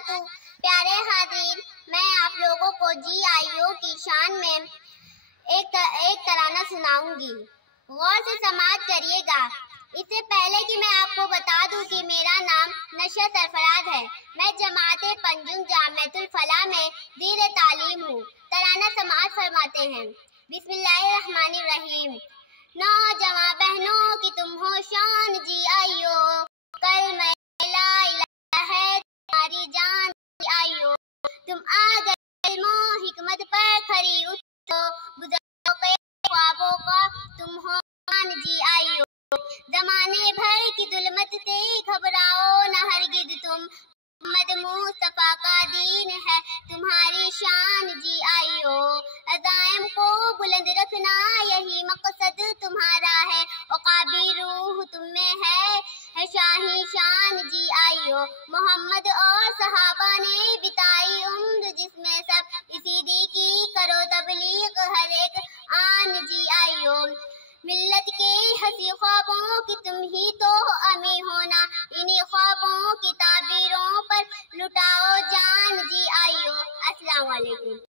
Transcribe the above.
وبرکاتہ۔ پیارے حاضرین، میں آپ لوگوں کو جی آئی او کی شان میں ایک ترانہ سناؤں گی، غور سے سماعت کریے گا۔ اس سے پہلے کہ میں آپ کو بتا دوں کہ میرا نام نشہ سرفراز ہے، میں جماعت پنجم جامعۃ الفلاح میں زیر تعلیم ہوں۔ ترانہ سماعت فرماتے ہیں۔ بسم اللہ الرحمن الرحیم۔ نوجوان بہنوں کی تم ہو شان جی آئی او، کلمہ لا الہ ہے تمہاری جان جی آئی او، تم آ گئے علم و حکمت پر کھری اترو، بزرگوں کے خوابوں کا تم ہو مان جی آئی او، زمانے بھر کی ظلمت سے گھبراؤ نہ ہرگز تم، محمد مصطفیٰ کا دین ہے تمہاری شان جی آئی او، عزائم کو بلند رکھنا یہی مقصد تمہارا ہے، عقابی روح تم میں ہے شاہی شان جی آئی او، محمد اور صحابہ نے بتائی عمر جس میں سب اسی دی کی کرو تبلیغ ہر ایک آن جی آئی او، ملت کے ہنسی خوابوں کی تم ہی تو امی ہونا، انہی خوابوں کی تعبیروں پر لٹاؤ جان جی آئی او۔ السلام علیکم۔